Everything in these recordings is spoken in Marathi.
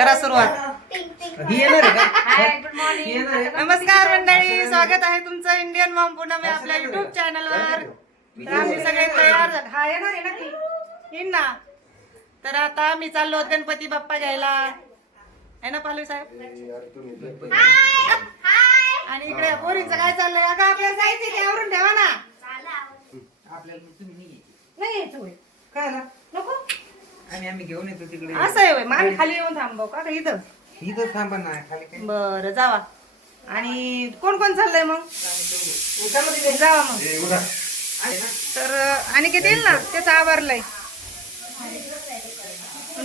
करा सुरुवात. Good morning. नमस्कार मंडळी, स्वागत आहे तुमचं इंडियन मॉम पूनम या आपल्या युट्यूब चॅनलवर. तर आम्ही सगळे तयार झालो. हा येणार आहे ना ती येईन ना. तर आता मी चाललो आहोत गणपती बाप्पा घ्यायला, आहे ना पालवी साहेब. आणि इकडे पोरींचं काय चाललंय? अगं आपल्याला जायचं ते आवरून ठेवा ना. नाही यायचं होय काय नको आम्ही घेऊन येतो तिकडे. असं आहे होय. मग आम्ही खाली येऊन थांबव का इथं? इथं थांबा ना खाली काही. बरं जावा. आणि कोण कोण चाललंय मग? जावा मग. तर अनिकेत येईल ना, त्याचं आवरलंय.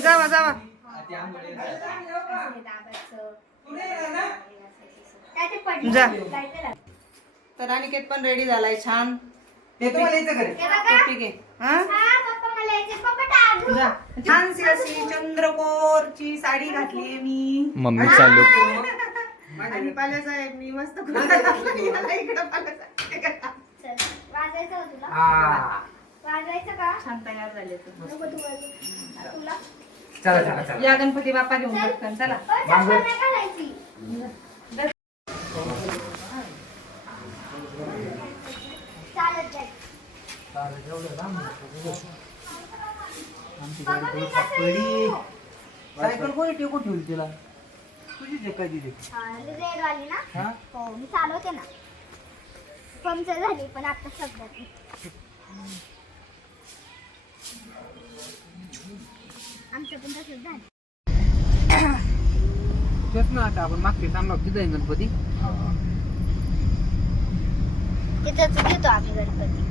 जावा जावा. जा. तर अनिकेत पण रेडी झालाय छान. ते तुम्हाला यायचं घरी. ठीक आहे. हा जा. छानशी अशी चंद्रकोरची साडी घातली मी. मम्मी चालू. आणि पाल्या साहेब मी मस्त कुर्ता घातला. इकडं पाल्या साहेब छान तयार झाले. चला चला चला. या गणपती बाप्पा घेऊन पटकन चला. सायकल कोणी टेकून ठेवली तिला? तुझी जे काय दिली? रेड वाली ना? हो मी चालवते ना. पंक्चर झाली पण आता सगळ्यात आमचं पण तसंच झालं. तेच ना, आता आपण मागचे थांबलो तिथं आहे गणपती. तिथंच घेतो आम्ही गणपती.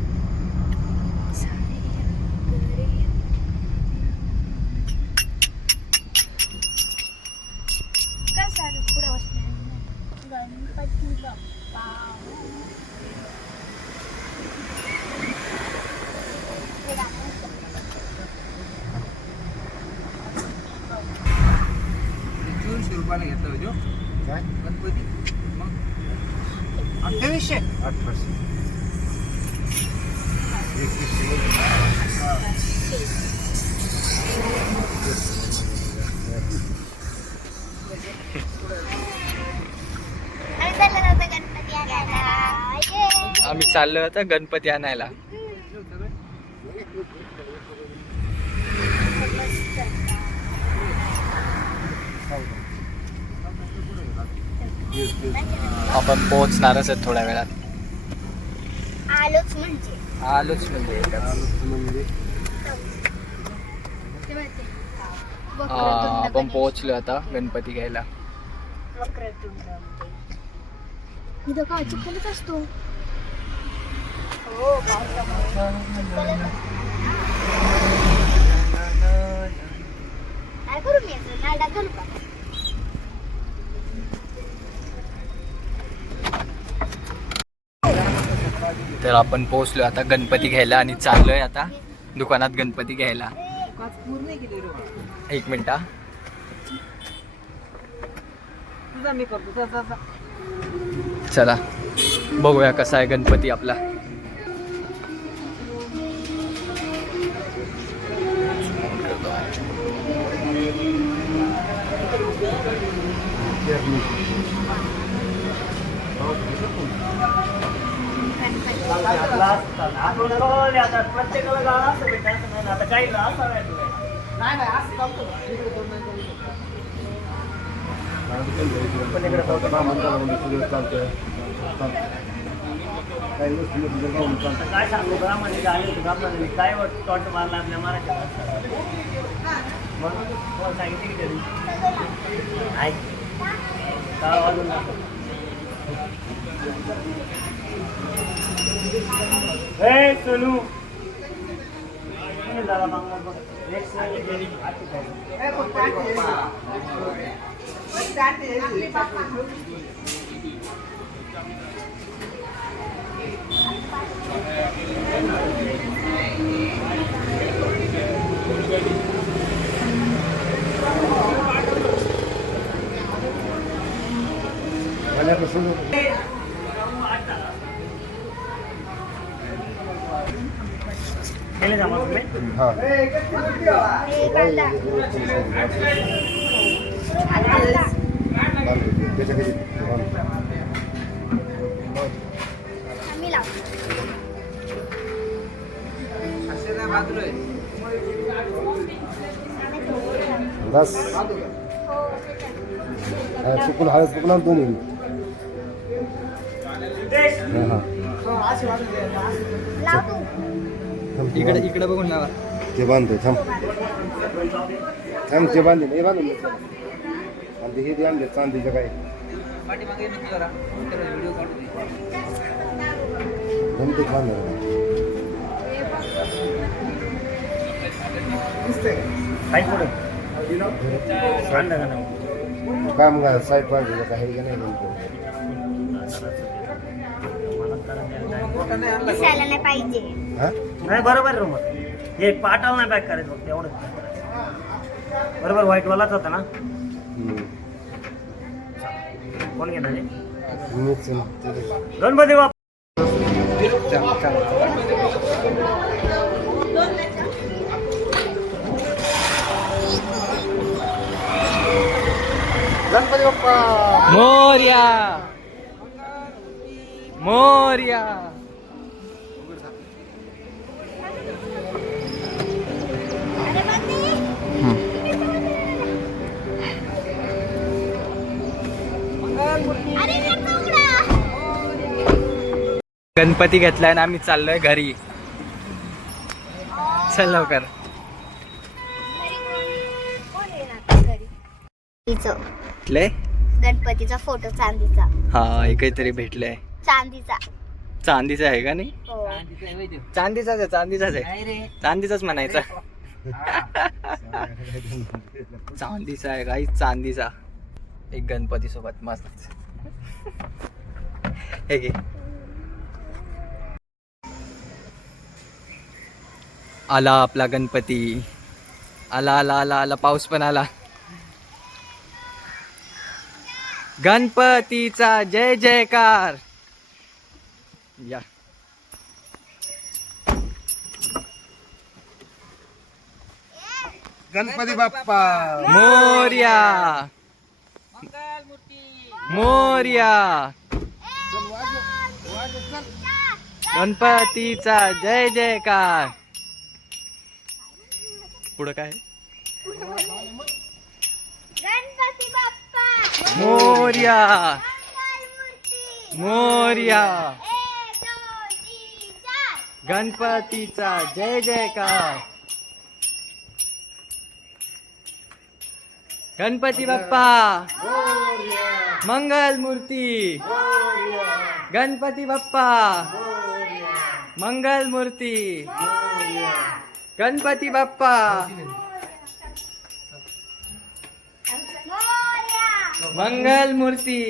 कसं पुढे बसणार गणपती बाप्पा. ₹200 घेतला होतो काय गणपती. मग 2800 आम्ही चाललो होतो गणपती आणायला. आपण पोहोचणारच आहेत थोड्या वेळात. आलोच म्हणजे आलोच म्हणजे आपण पोहोचलो आता गणपती घ्यायला. इथं काय चिखलच असतो. काय करू मी याचं? नारळात घालू का? तर आपण पोहोचलो आता गणपती घ्यायला आणि चाललोय आता दुकानात गणपती घ्यायला. एक मिनिट. चला बघूया कसा आहे गणपती आपला. काय सांगू बघा म्हणजे काय टॉट मारला आपल्या मराठीत. मग सांगितलं की तरी काय वाजून हे सोनू झाला मागणार बघ. केले जा मग तुम्ही. त्याच्या घरी आम्ही लावतो. बस चुकून हळद चुकून दोन्ही लाव तू. इकडे इकडे बघून लावा. ते बांधतो थांब थांब ते बांधेल हे बांधून घेतलं आणि हे ध्यान घे चांदीचं काय गणपती बांधलं काय पुढे सांग ना गाणं. काम का साईड पाहिजे का हे का नाही गणपती दिसायला नाही पाहिजे. हा नाही बरोबर आहे मग हे पाटाला नाही पॅक करायचं फक्त एवढं बरोबर व्हाईट वालाच होता ना. कोण घेणार आहे? मीच गणपती बाप्पा. गणपती बाप्पा मोरया मोरया. अरे बंदी. अरे रे कोंबडा. गणपती घेतलाय ना आम्ही चाललोय घरी. चल लवकर. कोण येणार घरी? तिचं भेटले गणपतीचा फोटो चांदीचा. हा हे काहीतरी भेटलंय. चांदीचा. चांदीचा आहे का नाही? हो. चांदीचाच आहे चांदीचाच आहे चांदीचाच म्हणायचा. चांदीचा आहे काही चांदीचा. एक गणपती सोबत मस्त. हे घे. आला आपला गणपती. आला आला आला आला. पाऊस पण आला. गणपतीचा जय जयकार. या गणपती बाप्पा मोरया मोरया. गणपतीचा जय जयकार. पुढं काय? गणपती बाप्पा. मोरया मंगलमूर्ती. मोरया. 1 2 3 4. गणपतीचा जय जयकार. गणपती बाप्पा मंगल मूर्ती. गणपती बाप्पा मंगल मूर्ती. गणपती बाप्पा मोरया. मंगल मूर्ती.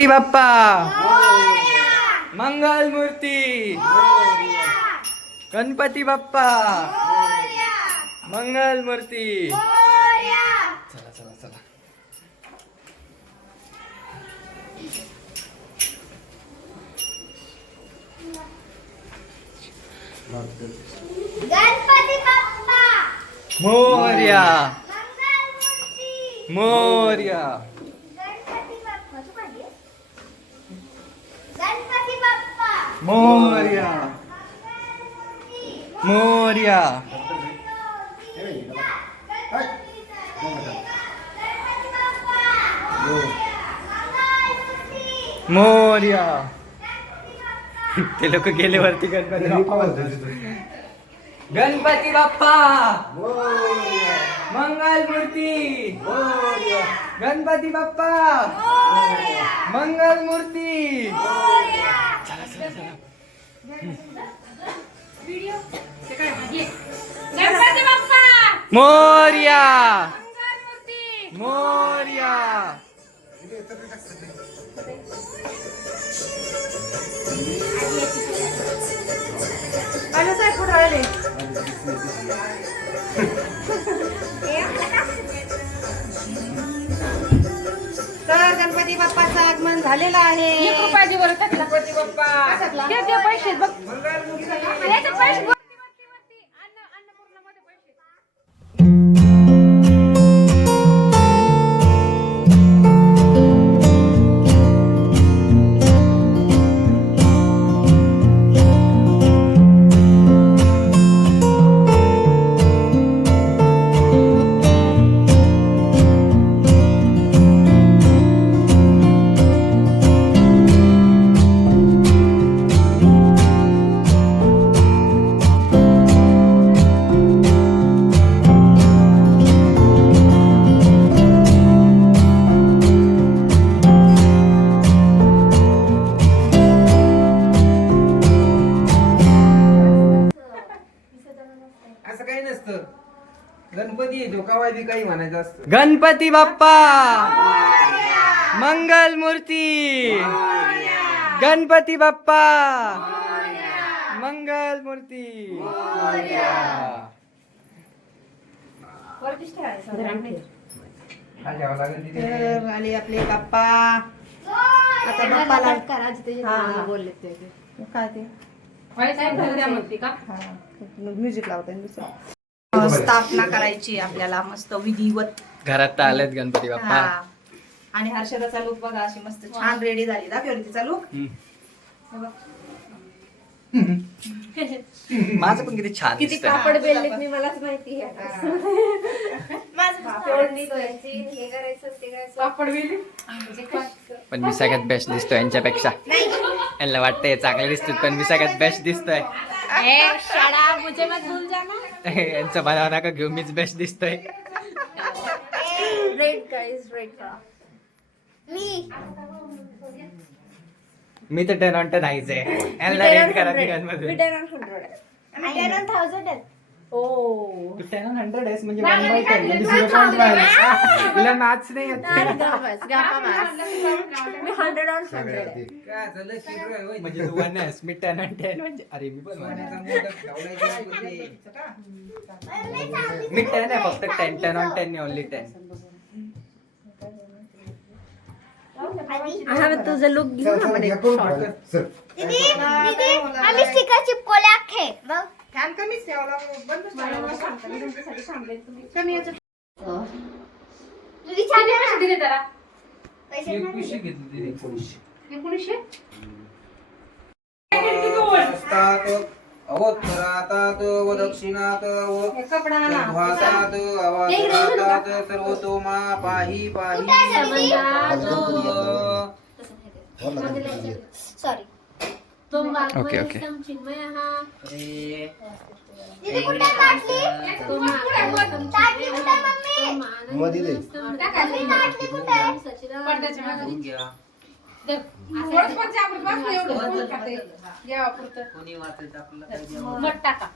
गणपती बाप्पा मंगल मूर्ती. गणपती बाप्पा मंगल मूर्ती. चला चला चला. गणपती बाप्पा. मोरया मंगलमूर्ती. मोरया. गणपती बाप्पा. तू पाहिजे? गणपती बाप्पा. मोरया मोरया. मोरया. ते लोक गेले वरती. गणपती बाप्पा गणपती बाप्पा मंगल मूर्ती. गणपती बाप्पा मंगल मूर्ती. चला चला चला. गणपती बाप्पा. मोरया मंगलमूर्ती. मोरया. आलं साहेब कुठं आले? तर गणपती बाप्पाचं आगमन झालेलं आहे. गणपती बाप्पा पैसे बघ. असं काही नसतं. गणपती येतो कवा बी काही म्हणायचं असतं. गणपती बाप्पा मंगल मूर्ती. गणपती बाप्पा मंगल मूर्ती. खाली यावं लागेल तिथे. तर आले आपले बाप्पा. आता बाप्पाला करा जिथे हा. बोलले ते काय ते का म्युझिक लावता दुसरं. स्थापना करायची आपल्याला मस्त विधिवत. घरात तर आलेत गणपती बाप्पा. हा. आणि हर्षदाचा लुक बघा, अशी मस्त छान रेडी झाली. दाखव तिचा लुक. माझं पण किती छान किती दिसतंय. कापड बेलले मी मलाच माहिती आहे. फोडणी करायची, हे करायचं ते करायचं. पापड गेली पण मी सगळ्यात बेस्ट दिसतोय यांच्यापेक्षा. यांना वाटतंय चांगले दिसतात पण मी सगळ्यात बेस्ट दिसतोय. मुझे मत भूल जाना. यांचं मला नका घेऊ, मीच बेस्ट दिसतोय. रेड गाइस, रेड का मी तर 10 on 10 आहेच आहे. यांना रेट करा तिघांमध्ये. 1000 तू 10 on 100 आहेस म्हणजे 1/10 म्हणजे 0.5. तुला मॅथ्स नाही येत. मी 100 on 100 आहे. काय झालं शिरू आहे होय. म्हणजे तू 1 आहेस, मी 10 on 10 म्हणजे अरे मी पण 1 आहे. सोन्याचा मोदक ठेवलाय गणपती. मी 10 आहे फक्त 10 on 10 ओनली 10. तुझं लुक घेऊ ना आपण एक shot. सर आम्ही स्टिकर चिपकवले अख्खे बघ. फॅन कमीच ठेवला, बंदच ठेवला. कमी याचं. तुझी छान आहे ना? दिले त्याला पैसे एक नाही पिशवी दिले. घेतली तिने. 1900 हस्तात अवोत्तरातात व दक्षिणात व कपडा आणा. ध्वासात अवासरातात सर्वतोमा पाहि पाहि. सॉरी. Okay okay. दीदी कुठे काढली? काढली कुठे मम्मी? मध्ये दे. मम्मी काढली कुठे? पडद्याच्या मागे. घेऊन घ्या. वरचं आपण बघ एवढं कोण खाते. घ्या वापरतं. कोणी वाचायचं आपल्याला काय द्यावं. मध टाका.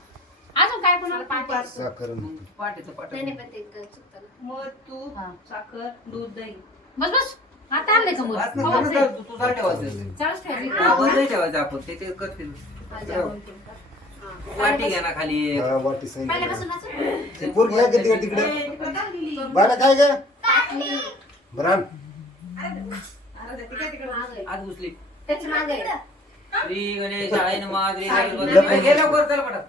अजून काय कोणाला साखर पाठीचं पाठ. नाही नाही पण ते चुकतं. मध, तूप, साखर, दूध, दही. बस बस आता आणलंय का वाच ना, मग बरं तर तू तुझा ठेवायचं. चालूच ठेवली हा, बंद नाही ठेवायचं आपण ते करतील. वाटी घ्या ना खाली. वाटी सांगितलं. पहिल्यापासूनच ते पोरगी आहे का तिकडे बाळा काय ग काढली. बरं आज उचली. त्याची मागे श्री गणेशाय नमः. श्री लपून. गेलं लवकर चल पटा.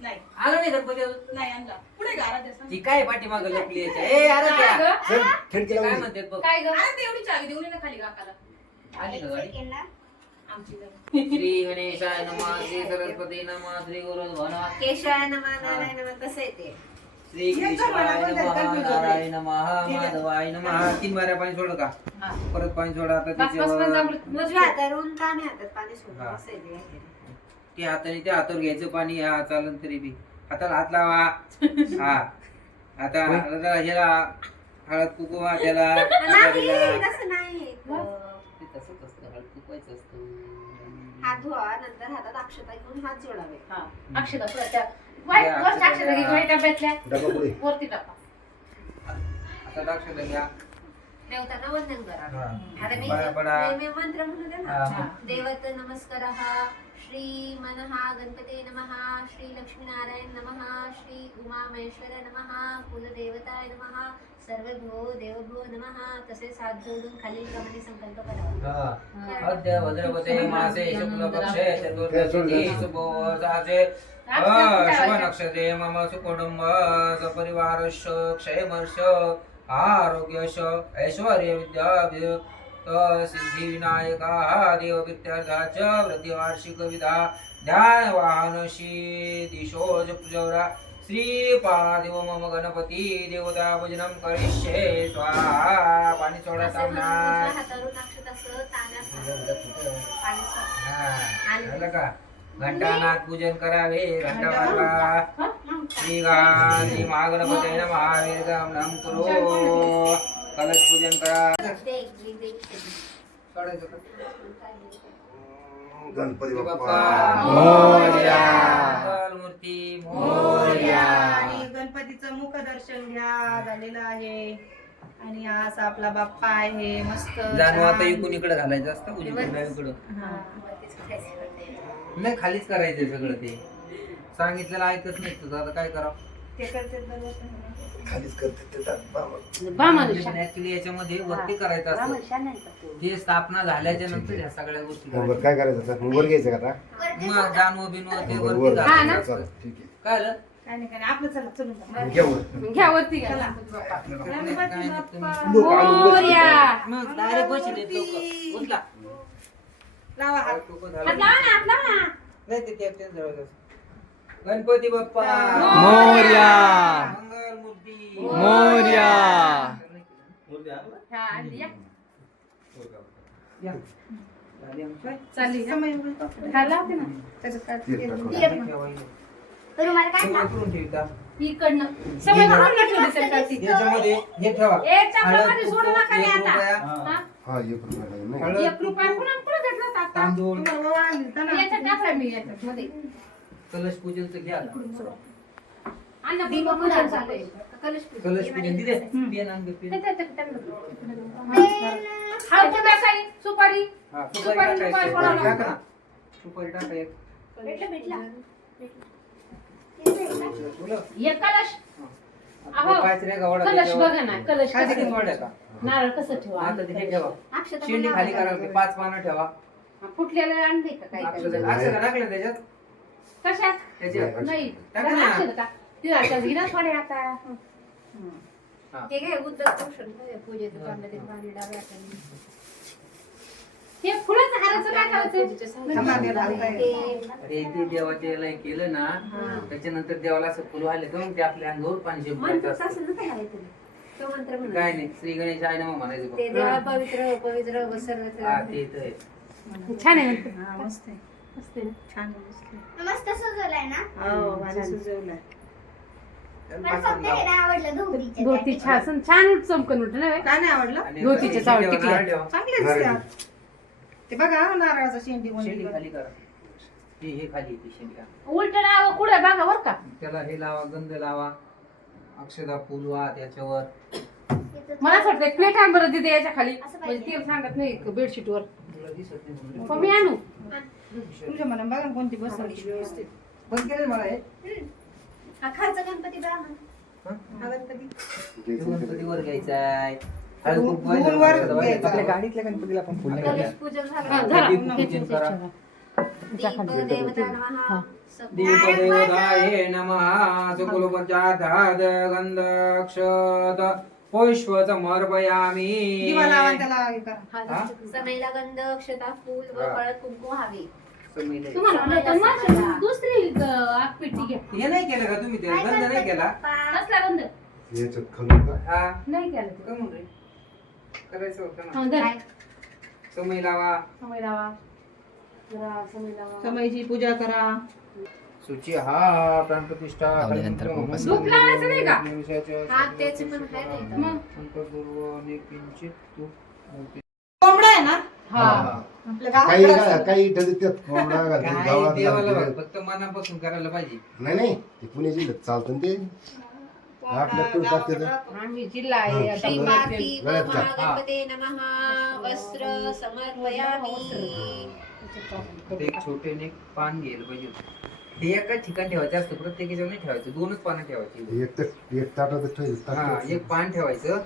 नाही आलं नाही गणपती अजून? नाही आणला. पुढे घरात आहे. ती काय पाठीमाग लपली याच्या. ए अरे त्या. चल खिडकीला काय उडी. म्हणतात बघ. काय ग तेवढी चावी देऊन ना खाली काकाला. आली का गाडी? सेकंडला. श्री गणेशाय नमः. श्री सरस्वती नमः. श्री गुरुर्भनः. केशवाय नमः, नारायण नमः, तसं आहे ते. श्री केशवाय नमः. नारायण नमः. माधवाय नमः. 3 बाऱ्या पाणी सोड का. परत पाणी सोडा. आता बस बस त्याच्यावर उजव्या हातावरून का नाही हातात पाणी सोडलं हा. असं आहे ते. ते हाताने त्या हातावर घ्यायचं पाणी. हा चालन तरी बी हाताला हात लावा. हा आता ह्याला हळद कुकू त्याला नाही तसं नाही. ते तसंच असतं. हळद कुकवायचं असतं. हात धुवा नंतर हातात अक्षता घेऊन हात जोडावे. हा अक्षता पुढे त्या वाईट वरच्या अक्षता घे वाईट डब्यातल्या डबा पुढे. वरती टाका. आता दाक्षता घ्या. देवतांना वंदन करा. हा. आता मी पाया पडा. मी मंत्र म्हणू दे हा. ना. देवत नमस्कारः. श्री मनः गणपते नमः. श्री लक्ष्मीनारायण नमः. श्री उमा महेश्वर नमः. कुलदेवताय नमः. सर्वभो देवभो नमः. तसेच हात जोडून खालील प्रमाणे संकल्प करावा. अद्य भद्रपते मासे शुक्ल पक्षे चतुर्दशी शुभोजाचे शुभ नक्षत्रे मम सुकुटुंब सपरिवारश क्षेमर्ष आरोग्यश ऐश्वर्य विद्या सिद्धि विनायका देव विद्यार्थाच वृद्धिवार्षिक विधा ध्यान वाहनशी दिशोज पुजवरा. श्री पार्थिव मम गणपती देवता भजनम करिष्ये स्वाहा. पाणी सोडा सामना. हातावरून अक्षतासह ताण्यात पाणी सोडा. हा, झालं का. घंटानाथ पूजन करावे. घंटा वाजवा. श्री गाणी महागणपती नमः. वीरगम नम करो. कलश पूजन करा. दे, दे, दे. सोडायचं का? गणपती बाप्पा बाप्पा मोरया. मंगलमूर्ती मोरया. आणि गणपतीचं मुख दर्शन घ्या झालेलं आहे. आणि हा असा आपला बाप्पा आहे मस्त जानू आता छान. इकडून इकडे घालायचं असतं उजवीकडे इकडं हा. नाही खालीच करायचंय सगळं ते सांगितलेलं ऐकत नाही तुझं आता काय करावं ते करते दररोज. खालीच करते ते दात. ऍक्च्युली याच्यामध्ये वरती करायचं असतं ते स्थापना झाल्याच्या नंतर ह्या सगळ्या गोष्टी मग बरं, काय करायचं आता? मग वर घ्यायचं का आता? मग जानू बिनू ते वर वरती वर घालायचं चला, असतं. ठीक आहे. काय झालं? काय नाही काय नाही आपलं चला चलून जा. घ्या वर. घ्या वरती घ्या गणपती बाप्पा. मोरया. मग डायरेक्ट बसले लोक उचला लावा हात. डोकं झालं. नाही ते त्याच्यात जवळ गणपती बाप्पा मोरया. मंगलमूर्ती मोरया. हा, आणि या. या. झाली आमची? चालली का? समय उलटं. हा, लावते ना. त्याचं काय ते ते- टाकून. ठेवायला. रुमाल काढ ना. करून ठेवता. इकडनं सवय म्हणून नाही ठेवली त्याच्यासाठी. याच्यामध्ये हे ठेवा ए, चपला हळद, मध्ये सोडू कुंकू, नका रे 1 आता. रुपया, हा? हा, 1 रुपया लागेल, नाही? हळद, 1 रुपया पुन्हा पुढे घेतला होता आता. तांदूळ तुम्हाला वळण दिलतं ना. याच्यात टाकलाय मी याच्यात मध्ये. कलश पूजनचं घ्या अन्न पूजन चालू आहे. कलश कलश पूजन दिले पेन आणले पेन. हळद कुठे काही सुपारी हा, सुपारी टाकायची. सोडावं टाका लागतं. ना. सुपारी टाका एक. भेटला बोला. एक कलश हा. अहो, पाच रे गवडा कलश त्याच्यावर. बघा ना कलश काय कसं ते ठेवा. वड्या का? नारळ कसं ठेवा आता ते हे ठेवा अक्षता शेंडी खाली करा लागते 5 पानं ठेवा फुटलेलं आणले का काही अक्षता टाकलं त्याच्यात कशात त्याच्यात नाही टाका ना. अक्षता टाक. तिला आता घिरा थोडे आता ते काय उद्धव पोषण पूजेचं चाललं ते पाणी डाव्या हाताने. हे फुलाचं हाराचं काय करायचं थांबा, ते घालताय. अरे ते देवाच्या याला केलं ना त्याच्यानंतर देवाला असं फुल व्हायला तर मग ते आपल्या अंगावर पाणी शिंपडायचं मंत्र असतं. असं नका घालायचं. तो मंत्र म्हणा. काय नाही श्री गणेश आहे ना म्हणायचं ते फक्त. देवा पवित्र पवित्र हा सर्व ते तर आहे. छान आहे म्हणते. हा, मस्त आहे. मस्त आहे ना. छान आहे, मस्त आहे. मस्त सजवलाय ना. हो, भारी सजवलंय. मला फक्त हे नाही आवडलं धोतीच्या धोती त्या छान छान चमकन उठलं ना काय नाही आवडलं आणि धोतीच्या शेंडी चावल ठेवा, नारळ टिकल्या. ठेवा. चांगले दिसते ते बघा नारळाचा शेंडी शेंडी कोणी खाली करा ती हे खाली येते शेंडी उलट नाव कुठे बघा बर का त्याला हे लावा गंध लावा अक्षदा फुल वा त्याच्यावर मला असं वाटतं प्लेट आहे बरं तिथे याच्या खाली म्हणजे ते सांगत नाही बेडशीट वर तुला दिसत नाही म्हणून. पण मी आणू तुमच्या मना बघा ना कोणती बसवली व्यवस्थित बंद केलं मला हे हा खालचा गणपती ब्राह्मण. हा गणपती ते गणपतीवर घ्यायचा आहे हळद कुंकू आहे, धुवून वर अक्षदा वाहायचं. घ्यायचा. आपल्या गाडीतल्या गणपतीला पण फुल कलश पूजन झालं. हा, झाला. दीप पूजन करा. दीप देवता नमः. दीपदेवताये नमः सुकुलपंचाधाद गंध अक्षत पुष्प समर्पयामि दिवा लावा आणि त्याला हे करा. हा? समेला गंध अक्षता फूल व हा. हळद कुंकू हवे. समीला. तुम्हाला म्हणलं तर माझी दुसरी आगपेटी घ्या हे नाही केलं का तुम्ही ते गंध नाही केला कसला बंद याच्यात खालून का? हा नाही केलं ते. कमून रे करायचं होतं ना हा, धर. काय? समय लावा समय लावा जरा समय लावा समयची पूजा करा. सुची हा प्राणप्रतिष्ठा लावल्यानंतर खूप असं. धूप लावायचं नाही का? हा त्याचे पण काय नाही. मग कोंबडा आहे ना हा आपल्या काही गावाकडे काय काही इथं त्यात कोंबडा घालते, काय गावात देवाला घालते. बघ, फक्त मनापासून करायला पाहिजे नाही नाही ते पुणे जिल्ह्यात चालतं ना ते आपल्या पुढे टाकते ते. आम्ही जिल्हा आहे आता. श्री पार्थिव गळ्यात का? महागणपते नमः. वस्त्र समर्पयामि. ते एक छोटे आणि एक पान घ्यायला पाहिजे ते एकाच ठिकाणी ठेवायचं असतं प्रत्येकाच्या नाही ठेवायचं 2च पानं ठेवायची एक ताटात ठेवायचं हा ताटात. एक पान ठेवायचं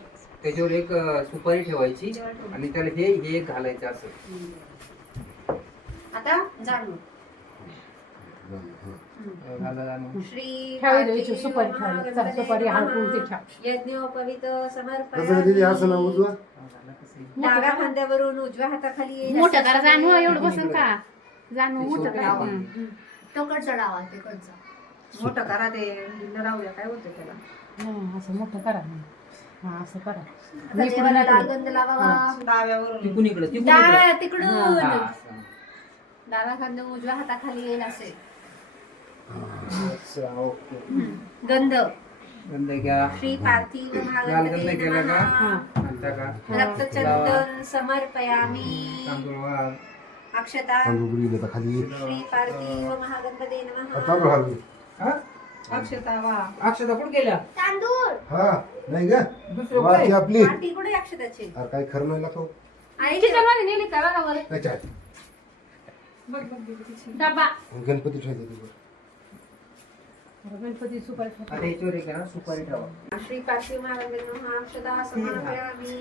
त्याच्यावर एक सुपारी ठेवायची आणि त्याला हे हे एक घालायचं असं आता जाणू. घाला जाणं. श्री ठेवायला पार्थिव याची सुपारी ठेवायला. चला, महागणपते सुपारी नमः. हळकुंड ते ठेव. यज्ञोपवीत कसं दिली असं ना समर्पयामि. उजवा घाला कसं? डाव्या खांद्यावरून उजव्या हाताखाली येईल मोठं असं करा जाणू सगळे- एवढं बसून का जाणू मोठं करा हं. तो कडचा डावा ते कडचा. मोठं करा ते राहूया काय होतं त्याला. हं, असं मोठं करा हा असं करा आता देवाला लाल गंध लावावा. डाव्यावरून तिकून इकडं तिकून डाव्या इकडं. तिकडून हा, असं. डाव्या खांद्या उजव्या हाताखाली येईल असे अच्छा, ओके. गंध. गंध घ्या श्री पार्थिव लाल गंध महागणपते केला का नमः. आणता का रक्तचंदन समर्पयामि. तांदूळ वाढ अक्षता अंगुरी तर खाली श्री पार्थिव महागणपते नमः चालू हवी हा? अक्षता वा अक्षता कुठे गेल्या तांदूळ हा नाही ग दुसरं वाची कुठे? आपली पार्टी कुठे अक्षताची अरे काही खरं नाही लागतो नेली करा ना मला त्याच्यात डबा गणपती ठेवायचे तिथे गणपती सुपारी आता याच्यावर एक आहे ना सुपारी ठेवा श्री पार्थिव महागणपते नमः अक्षता समर्पयामि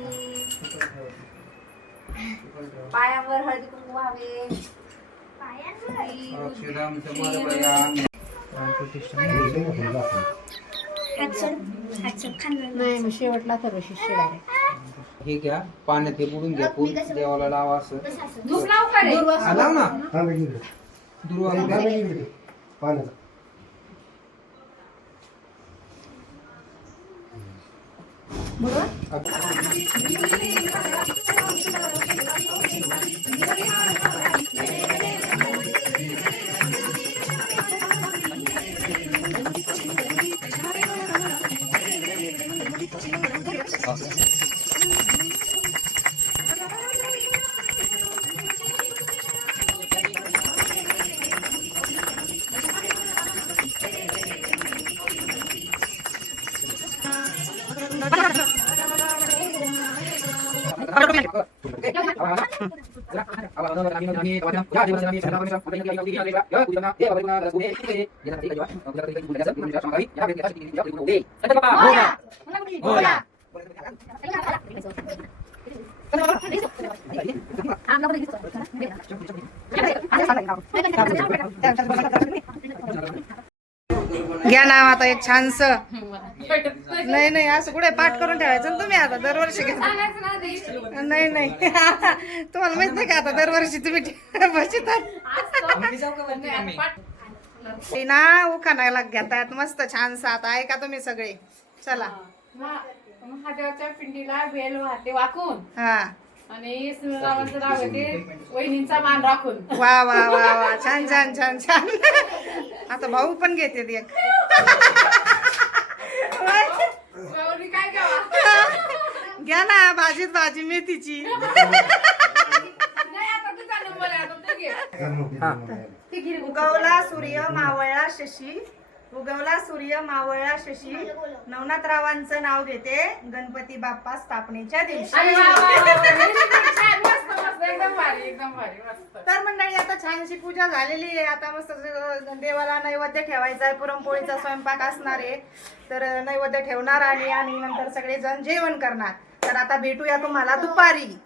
पायावर हळदी कुंकू व्हावे अक्षतां समर्पयामि. नाही मी शेवटला तर शिष्य हे घ्या पाण्यात हे बुडून घ्या फुल देवाला लावा असं धूप लाव का रे हा, लाव ना हा नाही इकडे. दुर्वा हा, नाही इकडे. पाण्याचा घ्या ना आता एक छानस नाही नाही असं कुठे पाठ करून ठेवायचं ना तुम्ही आता दरवर्षी घेता सांगायचं ना ते. नाही नाही तुम्हाला माहित नाही का आता दरवर्षी तुम्ही बसतात नाही, पाठ. ना उखाणायला घेतात मस्त छानसा आता ऐका तुम्ही सगळे चला महादेवाच्या पिंडीला बेल वाहते वाकून हा आणि रावांचं नाव येते वहिनींचा मान राखून. वा वा वा वा छान छान छान छान आता भाऊ पण घेते एक गौरी काय घ्यावा घ्या ना भाजीत भाजी मेथीची नाही आता तुझा नंबर आहे आता ते घे. उगवला सूर्य मावळला शशी उगवला सूर्य मावळला शशी नवनाथरावांचं नाव घेते गणपती बाप्पा स्थापनेच्या दिवशी अरे वा, वा, वा, वा. छान, मस्त मस्त एकदम भारी एकदम भारी मस्त. तर मंडळी आता छानशी पूजा झालेली आहे आता मस्त देवाला नैवेद्य ठेवायचा आहे पुरणपोळीचा स्वयंपाक असणार आहे तर नैवेद्य ठेवणार आणि आम्ही नंतर सगळे जण जेवण करणार तर आता भेटूया तुम्हाला दुपारी